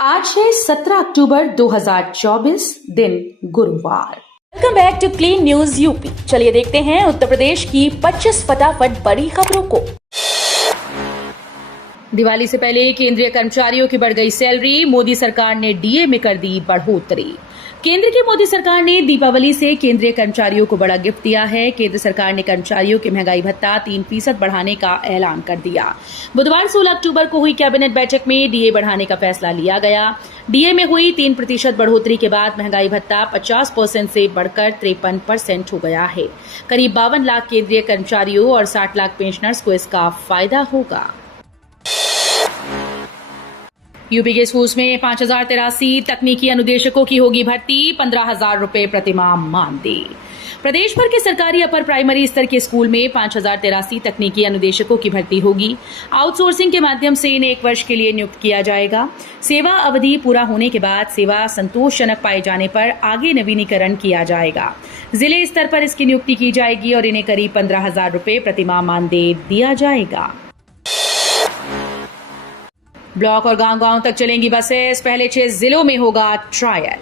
आज है 17 अक्टूबर 2024 दिन गुरुवार। Welcome back to clean news UP. चलिए देखते हैं उत्तर प्रदेश की 25 फटाफट बड़ी खबरों को। दिवाली से पहले केंद्रीय कर्मचारियों की बढ़ गई सैलरी, मोदी सरकार ने डीए में कर दी बढ़ोतरी। केंद्र की मोदी सरकार ने दीपावली से केंद्रीय कर्मचारियों को बड़ा गिफ्ट दिया है। केंद्र सरकार ने कर्मचारियों के महंगाई भत्ता 3% बढ़ाने का ऐलान कर दिया। बुधवार 16 अक्टूबर को हुई कैबिनेट बैठक में डीए बढ़ाने का फैसला लिया गया। डीए में हुई 3% बढ़ोतरी के बाद महंगाई भत्ता 50% से बढ़कर 53% हो गया है। करीब 52 लाख केंद्रीय कर्मचारियों और 60 लाख पेंशनर्स को इसका फायदा होगा। यूपी के स्कूल्स में 5083 तकनीकी अनुदेशकों की होगी भर्ती, 15,000 रुपए प्रतिमाह मानदेय। प्रदेश भर के सरकारी अपर प्राइमरी स्तर के स्कूल में 5083 तकनीकी अनुदेशकों की भर्ती होगी। आउटसोर्सिंग के माध्यम से इन्हें 1 वर्ष के लिए नियुक्त किया जाएगा। सेवा अवधि पूरा होने के बाद सेवा संतोषजनक पाए जाने पर आगे नवीनीकरण किया जाएगा। जिले स्तर पर इसकी नियुक्ति की जाएगी और इन्हें करीब 15,000 रुपए प्रतिमाह मानदेय दिया जाएगा। ब्लॉक और गांव-गांव तक चलेंगी बसेस, पहले 6 जिलों में होगा ट्रायल।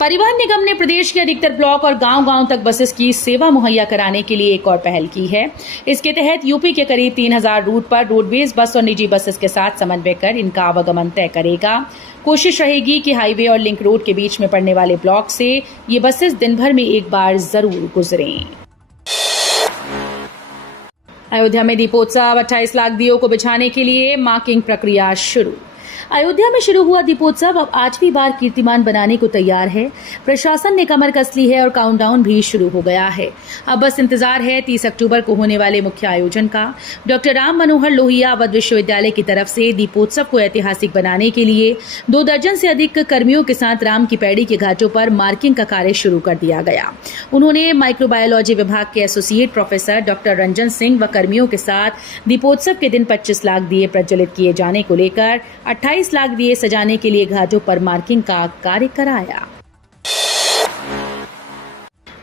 परिवहन निगम ने प्रदेश के अधिकतर ब्लॉक और गांव-गांव तक बसेस की सेवा मुहैया कराने के लिए एक और पहल की है। इसके तहत यूपी के करीब 3,000 रूट पर रोडवेज बस और निजी बसेस के साथ समन्वय कर इनका आवागमन तय करेगा। कोशिश रहेगी कि हाईवे और लिंक रोड के बीच में पड़ने वाले ब्लॉक से ये बसेस दिन भर में एक बार जरूर गुजरें। अयोध्या में दीपोत्सव, 28 लाख दियों को बिछाने के लिए मार्किंग प्रक्रिया शुरू। अयोध्या में शुरू हुआ दीपोत्सव अब 8वीं बार कीर्तिमान बनाने को तैयार है। प्रशासन ने कमर कस ली है और काउंटडाउन भी शुरू हो गया है। अब बस इंतजार है 30 अक्टूबर को होने वाले मुख्य आयोजन का। डॉक्टर राम मनोहर लोहिया अवध विश्वविद्यालय की तरफ से दीपोत्सव को ऐतिहासिक बनाने के लिए 2 दर्जन से अधिक कर्मियों के साथ राम की पैड़ी के घाटों पर मार्किंग का कार्य शुरू कर दिया गया। उन्होंने माइक्रोबायोलॉजी विभाग के associate professor doctor Ranjan Singh व कर्मियों के साथ दीपोत्सव के दिन 25 लाख दिए प्रज्वलित किए जाने को लेकर 28 लाख दिए सजाने के लिए घाटों पर मार्किंग का कार्य कराया।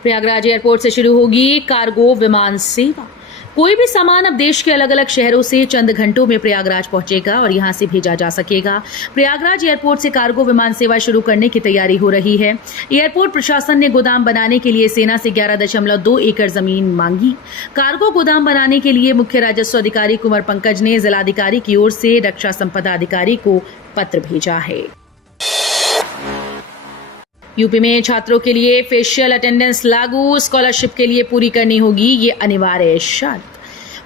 प्रयागराज एयरपोर्ट से शुरू होगी कार्गो विमान सेवा। कोई भी सामान अब देश के अलग अलग शहरों से चंद घंटों में प्रयागराज पहुंचेगा और यहां से भेजा जा सकेगा। प्रयागराज एयरपोर्ट से कार्गो विमान सेवा शुरू करने की तैयारी हो रही है। एयरपोर्ट प्रशासन ने गोदाम बनाने के लिए सेना से 11.2 एकड़ जमीन मांगी। कार्गो गोदाम बनाने के लिए मुख्य राजस्व अधिकारी कुंवर पंकज ने जिलाधिकारी की ओर से रक्षा संपदा अधिकारी को पत्र भेजा है। यूपी में छात्रों के लिए फेशियल अटेंडेंस लागू, स्कॉलरशिप के लिए पूरी करनी होगी ये अनिवार्य शर्त।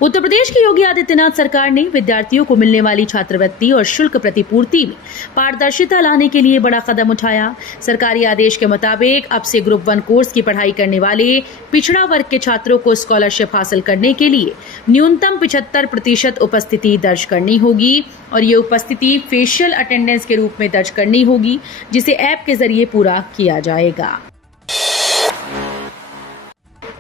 उत्तर प्रदेश की योगी आदित्यनाथ सरकार ने विद्यार्थियों को मिलने वाली छात्रवृत्ति और शुल्क प्रतिपूर्ति में पारदर्शिता लाने के लिए बड़ा कदम उठाया। सरकारी आदेश के मुताबिक अब से ग्रुप 1 कोर्स की पढ़ाई करने वाले पिछड़ा वर्ग के छात्रों को स्कॉलरशिप हासिल करने के लिए न्यूनतम 75% उपस्थिति दर्ज करनी होगी और ये उपस्थिति फेशियल अटेंडेंस के रूप में दर्ज करनी होगी, जिसे ऐप के जरिए पूरा किया जाएगा।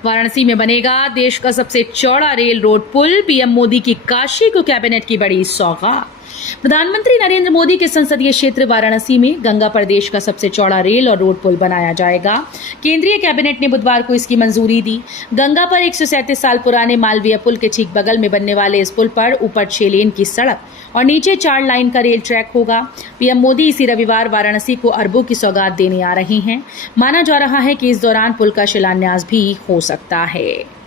वाराणसी में बनेगा देश का सबसे चौड़ा रेल रोड पुल, पीएम मोदी की काशी को कैबिनेट की बड़ी सौगात। प्रधानमंत्री नरेंद्र मोदी के संसदीय क्षेत्र वाराणसी में गंगा पर देश का सबसे चौड़ा रेल और रोड पुल बनाया जाएगा। केंद्रीय कैबिनेट ने बुधवार को इसकी मंजूरी दी। गंगा पर 137 साल पुराने मालवीय पुल के ठीक बगल में बनने वाले इस पुल पर ऊपर 6 लेन की सड़क और नीचे 4 लाइन का रेल ट्रैक होगा। पीएम मोदी इसी रविवार वाराणसी को अरबों की सौगात देने आ रहे हैं। माना जा रहा है कि इस दौरान पुल का शिलान्यास भी हो सकता है।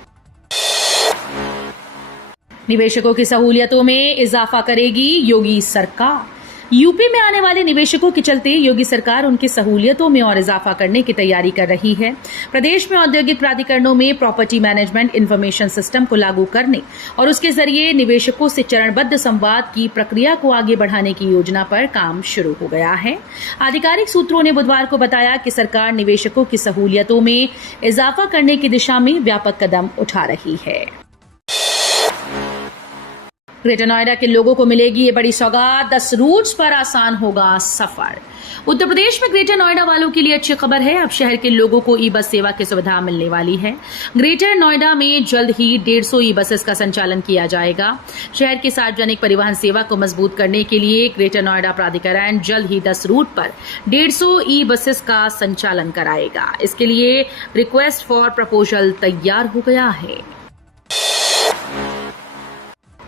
निवेशकों की सहूलियतों में इजाफा करेगी योगी सरकार। यूपी में आने वाले निवेशकों के चलते योगी सरकार उनकी सहूलियतों में और इजाफा करने की तैयारी कर रही है। प्रदेश में औद्योगिक प्राधिकरणों में प्रॉपर्टी मैनेजमेंट इंफॉर्मेशन सिस्टम को लागू करने और उसके जरिए निवेशकों से चरणबद्ध संवाद की प्रक्रिया को आगे बढ़ाने की योजना पर काम शुरू हो गया है। आधिकारिक सूत्रों ने बुधवार को बताया कि सरकार निवेशकों की सहूलियतों में इजाफा करने की दिशा में व्यापक कदम उठा रही है। ग्रेटर नोएडा के लोगों को मिलेगी ये बड़ी सौगात, 10 रूट्स पर आसान होगा सफर। उत्तर प्रदेश में ग्रेटर नोएडा वालों के लिए अच्छी खबर है। अब शहर के लोगों को ई बस सेवा की सुविधा मिलने वाली है। ग्रेटर नोएडा में जल्द ही 150 ई बसेस का संचालन किया जाएगा। शहर की सार्वजनिक परिवहन सेवा को मजबूत करने के लिए ग्रेटर नोएडा प्राधिकरण जल्द ही 10 रूट पर 150 ई बसेस का संचालन कराएगा। इसके लिए रिक्वेस्ट फॉर प्रपोजल तैयार हो गया है।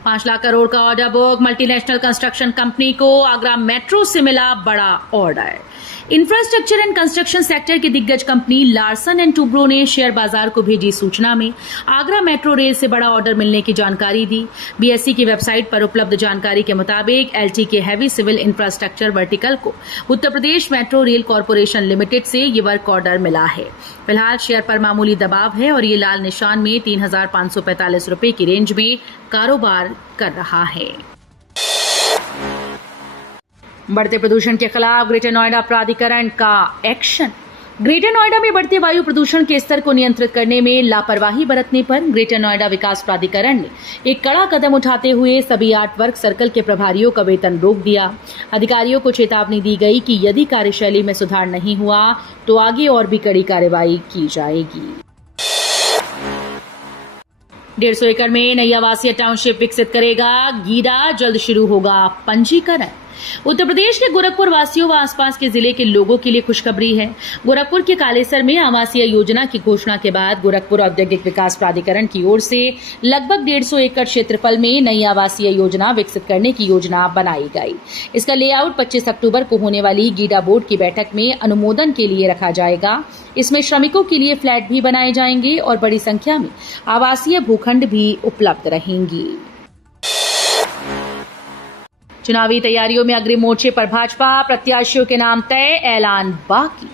5 लाख करोड़ का order book. Multinational construction company को आगरा मेट्रो से मिला बड़ा order. Infrastructure and construction sector की दिग्गज कंपनी लार्सन एंड टूब्रो ने शेयर बाजार को भेजी सूचना में आगरा मेट्रो रेल से बड़ा ऑर्डर मिलने की जानकारी दी। बीएसई की वेबसाइट पर उपलब्ध जानकारी के मुताबिक एलटी के हैवी सिविल इंफ्रास्ट्रक्चर वर्टिकल को Uttar Pradesh metro rail corporation limited से ये वर्क ऑर्डर मिला है। फिलहाल शेयर पर मामूली दबाव है और ये लाल निशान में 3,545 रुपए की रेंज में कारोबार कर रहा है। बढ़ते प्रदूषण के खिलाफ ग्रेटर नोएडा प्राधिकरण का एक्शन। ग्रेटर नोएडा में बढ़ते वायु प्रदूषण के स्तर को नियंत्रित करने में लापरवाही बरतने पर ग्रेटर नोएडा विकास प्राधिकरण ने एक कड़ा कदम उठाते हुए सभी 8 वर्ग सर्कल के प्रभारियों का वेतन रोक दिया। अधिकारियों को चेतावनी दी गई कि यदि कार्यशैली में सुधार नहीं हुआ तो आगे और भी कड़ी कार्रवाई की जाएगी। 150 एकड़ में नई आवासीय टाउनशिप विकसित करेगा गीडा, जल्द शुरू होगा पंजीकरण। उत्तर प्रदेश के गोरखपुर वासियों व आसपास के जिले के लोगों के लिए खुशखबरी है। गोरखपुर के कालेसर में आवासीय योजना की घोषणा के बाद गोरखपुर औद्योगिक विकास प्राधिकरण की ओर से लगभग 150 एकड़ क्षेत्रफल में नई आवासीय योजना विकसित करने की योजना बनाई गई। इसका लेआउट 25 अक्टूबर को होने वाली गीडा बोर्ड की बैठक में अनुमोदन के लिए रखा जाएगा। इसमें श्रमिकों के लिए फ्लैट भी बनाए जाएंगे और बड़ी संख्या में आवासीय भूखंड भी उपलब्ध रहेंगी। चुनावी तैयारियों में अग्रिम मोर्चे पर भाजपा, प्रत्याशियों के नाम तय, ऐलान बाकी।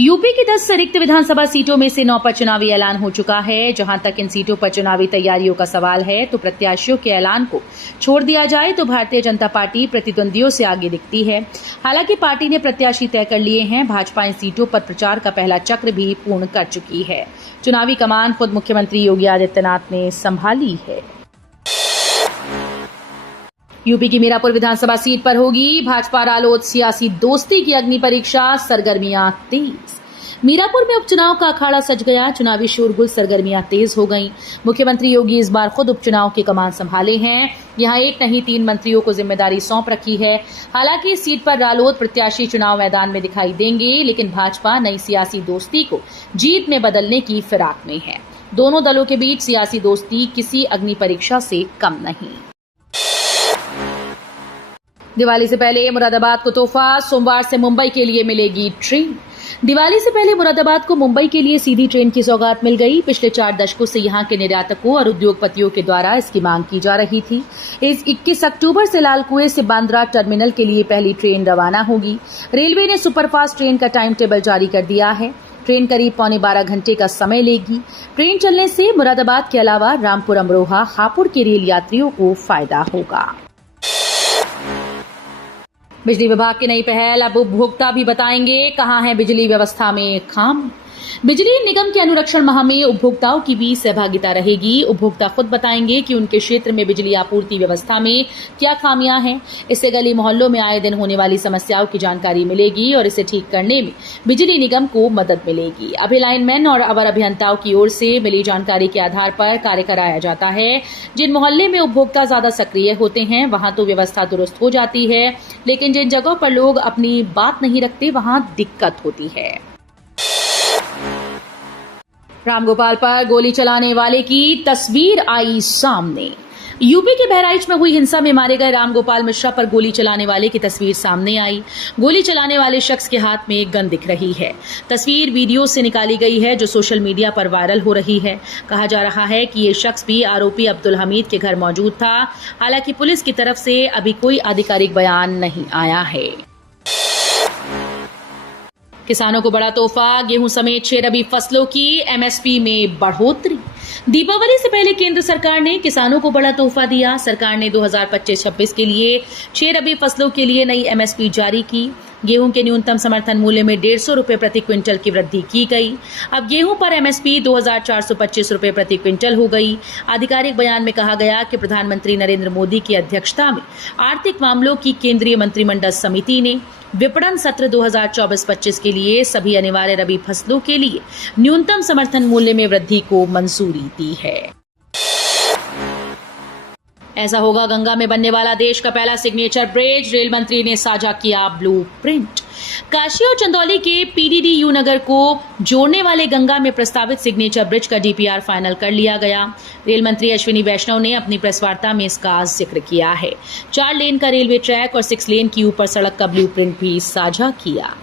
यूपी की 10 रिक्त विधानसभा सीटों में से 9 पर चुनावी ऐलान हो चुका है। जहां तक इन सीटों पर चुनावी तैयारियों का सवाल है तो प्रत्याशियों के ऐलान को छोड़ दिया जाए तो भारतीय जनता पार्टी प्रतिद्वंदियों से आगे दिखती है। हालांकि पार्टी ने प्रत्याशी तय कर लिए हैं। भाजपा इन सीटों पर प्रचार का पहला चक्र भी पूर्ण कर चुकी है। चुनावी कमान खुद मुख्यमंत्री योगी आदित्यनाथ ने संभाली है। यूपी की मीरापुर विधानसभा सीट पर होगी भाजपा रालोद सियासी दोस्ती की अग्नि परीक्षा, सरगर्मियां तेज। मीरापुर में उपचुनाव का अखाड़ा सज गया। चुनावी शोरगुल, सरगर्मियां तेज हो गईं। मुख्यमंत्री योगी इस बार खुद उपचुनाव की कमान संभाले हैं। यहां एक नहीं 3 मंत्रियों को जिम्मेदारी सौंप रखी है। हालांकि इस सीट पर रालोद प्रत्याशी चुनाव मैदान में दिखाई देंगे, लेकिन भाजपा नई सियासी दोस्ती को जीत में बदलने की फिराक में है। दोनों दलों के बीच सियासी दोस्ती किसी अग्नि परीक्षा से कम नहीं। दिवाली से पहले मुरादाबाद को तोहफा, सोमवार से मुंबई के लिए मिलेगी ट्रेन। दिवाली से पहले मुरादाबाद को मुंबई के लिए सीधी ट्रेन की सौगात मिल गई। पिछले 4 दशकों से यहां के निर्यातकों और उद्योगपतियों के द्वारा इसकी मांग की जा रही थी। इस 21 अक्टूबर से लाल कुएं से बांद्रा टर्मिनल के लिए पहली ट्रेन रवाना होगी। रेलवे ने सुपरफास्ट ट्रेन का टाइम टेबल जारी कर दिया है। ट्रेन करीब 12.25 घंटे का समय लेगी। ट्रेन चलने से मुरादाबाद के अलावा रामपुर, अमरोहा, हापुड़ के रेल यात्रियों को फायदा होगा। बिजली विभाग की नई पहल, अब उपभोक्ता भी बताएंगे कहां है बिजली व्यवस्था में खामी। बिजली निगम के अनुरक्षण माह में उपभोक्ताओं की भी सहभागिता रहेगी। उपभोक्ता खुद बताएंगे कि उनके क्षेत्र में बिजली आपूर्ति व्यवस्था में क्या खामियां हैं। इससे गली मोहल्लों में आए दिन होने वाली समस्याओं की जानकारी मिलेगी और इसे ठीक करने में बिजली निगम को मदद मिलेगी। अभी लाइनमैन और अवर अभियंताओं की ओर से मिली जानकारी के आधार पर कार्य कराया जाता है। जिन मोहल्ले में उपभोक्ता ज्यादा सक्रिय होते हैं वहां तो व्यवस्था दुरुस्त हो जाती है, लेकिन जिन जगहों पर लोग अपनी बात नहीं रखते वहां दिक्कत होती है। रामगोपाल पर गोली चलाने वाले की तस्वीर आई सामने। यूपी के बहराइच में हुई हिंसा में मारे गए रामगोपाल मिश्रा पर गोली चलाने वाले की तस्वीर सामने आई। गोली चलाने वाले शख्स के हाथ में गन दिख रही है। तस्वीर वीडियो से निकाली गई है जो सोशल मीडिया पर वायरल हो रही है। कहा जा रहा है कि ये शख्स भी आरोपी अब्दुल हमीद के घर मौजूद था। हालांकि पुलिस की तरफ से अभी कोई आधिकारिक बयान नहीं आया है। किसानों को बड़ा तोहफा, गेहूं समेत 6 रबी फसलों की एमएसपी में बढ़ोतरी। दीपावली से पहले केंद्र सरकार ने किसानों को बड़ा तोहफा दिया। सरकार ने 2025-26 के लिए 6 रबी फसलों के लिए नई एमएसपी जारी की। गेहूं के न्यूनतम समर्थन मूल्य में 150 रुपए प्रति क्विंटल की वृद्धि की गई। अब गेहूं पर एमएसपी 2425 रुपए प्रति क्विंटल हो गई। आधिकारिक बयान में कहा गया कि प्रधानमंत्री नरेंद्र मोदी की अध्यक्षता में आर्थिक मामलों की केंद्रीय मंत्रिमंडल समिति ने विपणन सत्र 2024-25 के लिए सभी अनिवार्य रबी फसलों के लिए न्यूनतम समर्थन मूल्य में वृद्धि को मंजूरी दी है। ऐसा होगा गंगा में बनने वाला देश का पहला सिग्नेचर ब्रिज। रेल मंत्री ने साझा किया ब्लूप्रिंट। काशी और चंदौली के पीडीडी नगर को जोड़ने वाले गंगा में प्रस्तावित सिग्नेचर ब्रिज का डीपीआर फाइनल कर लिया गया। रेल मंत्री अश्विनी वैष्णव ने अपनी प्रेस वार्ता में इसका जिक्र किया है। 4 लेन का रेलवे ट्रैक और 6 लेन की ऊपर सड़क का ब्लूप्रिंट भी साझा किया।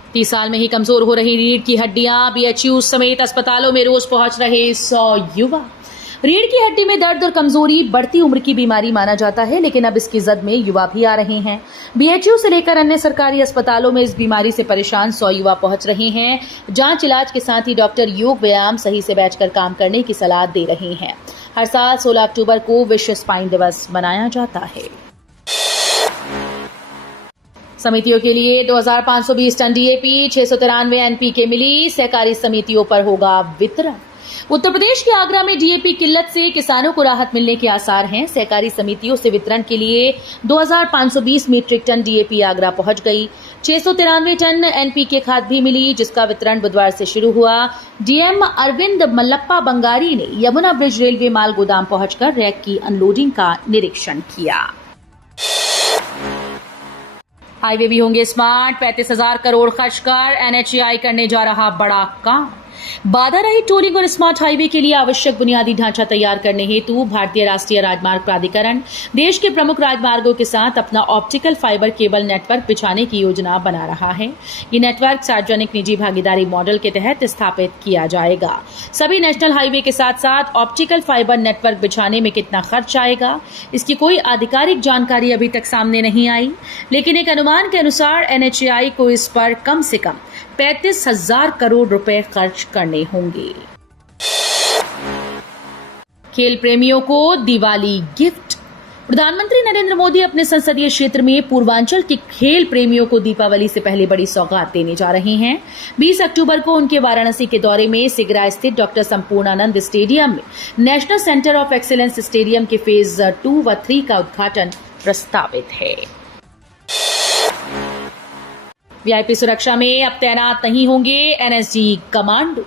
30 साल में ही कमजोर हो रही रीढ़ की हड्डियां, बीएचयू समेत अस्पतालों में रोज पहुंच रहे 100 युवा। रीढ़ की हड्डी में दर्द और कमजोरी बढ़ती उम्र की बीमारी माना जाता है, लेकिन अब इसकी जद में युवा भी आ रहे हैं। बीएचयू से लेकर अन्य सरकारी अस्पतालों में इस बीमारी से परेशान 100 युवा पहुंच रहे हैं। जांच इलाज के साथ ही डॉक्टर योग व्यायाम सही से बैठकर काम करने की सलाह दे रहे हैं। हर साल 16 अक्टूबर को विश्व स्पाइन दिवस मनाया जाता है। समितियों के लिए 2520 टन डीएपी, 693 एनपीके मिली। सहकारी समितियों पर होगा वितरण। उत्तर प्रदेश के आगरा में डीएपी किल्लत से किसानों को राहत मिलने के आसार हैं। सहकारी समितियों से वितरण के लिए 2520 मीट्रिक टन डीएपी आगरा पहुंच गई। 693 टन एनपीके खाद भी मिली, जिसका वितरण बुधवार से शुरू हुआ। डीएम अरविंद मल्लप्पा बंगारी ने यमुना ब्रिज रेलवे माल गोदाम पहुंचकर रैक की अनलोडिंग का निरीक्षण किया। हाईवे भी होंगे स्मार्ट। 35,000 करोड़ खर्च कर एनएचएआई करने जा रहा बड़ा काम। बाधा रहित टोलिंग और स्मार्ट हाईवे के लिए आवश्यक बुनियादी ढांचा तैयार करने हेतु भारतीय राष्ट्रीय राजमार्ग प्राधिकरण देश के प्रमुख राजमार्गों के साथ अपना ऑप्टिकल फाइबर केबल नेटवर्क बिछाने की योजना बना रहा है। ये नेटवर्क सार्वजनिक निजी भागीदारी मॉडल के तहत स्थापित किया जाएगा। सभी नेशनल हाईवे के साथ साथ ऑप्टिकल फाइबर नेटवर्क बिछाने में कितना खर्च आएगा, इसकी कोई आधिकारिक जानकारी अभी तक सामने नहीं आई, लेकिन एक अनुमान के अनुसार एनएचएआई को इस पर कम से कम 35,000 करोड़ रुपए खर्च करने होंगे। खेल प्रेमियों को दिवाली गिफ्ट। प्रधानमंत्री नरेंद्र मोदी अपने संसदीय क्षेत्र में पूर्वांचल के खेल प्रेमियों को दीपावली से पहले बड़ी सौगात देने जा रहे हैं। 20 अक्टूबर को उनके वाराणसी के दौरे में सिगरा स्थित डॉक्टर संपूर्णानंद स्टेडियम में national centre of excellence stadium के फेज 2 व 3 का उद्घाटन प्रस्तावित है। वीआईपी सुरक्षा में अब तैनात नहीं होंगे एनएसजी कमांडो।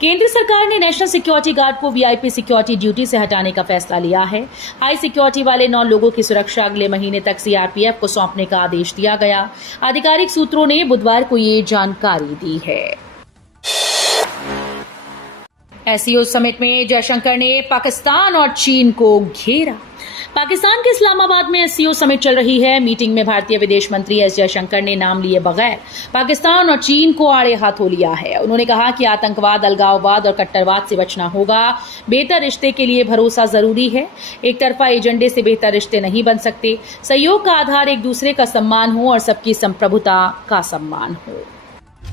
केंद्र सरकार ने नेशनल सिक्योरिटी गार्ड को वीआईपी सिक्योरिटी ड्यूटी से हटाने का फैसला लिया है। हाई सिक्योरिटी वाले 9 लोगों की सुरक्षा अगले महीने तक सीआरपीएफ को सौंपने का आदेश दिया गया। आधिकारिक सूत्रों ने बुधवार को ये जानकारी दी है। एससीओ समिट में जयशंकर ने पाकिस्तान और चीन को घेरा। पाकिस्तान के इस्लामाबाद में एससीओ समिट चल रही है। मीटिंग में भारतीय विदेश मंत्री एस जयशंकर ने नाम लिए बगैर पाकिस्तान और चीन को आड़े हाथों लिया है। उन्होंने कहा कि आतंकवाद, अलगाववाद और कट्टरवाद से बचना होगा। बेहतर रिश्ते के लिए भरोसा जरूरी है। एक तरफा एजेंडे से बेहतर रिश्ते नहीं बन सकते। सहयोग का आधार एक दूसरे का सम्मान हो और सबकी संप्रभुता का सम्मान हो।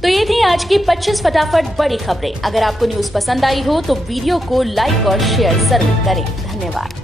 तो ये थी आज की 25 फटाफट बड़ी खबरें। अगर आपको न्यूज पसंद आई हो तो वीडियो को लाइक और शेयर जरूर करें। धन्यवाद।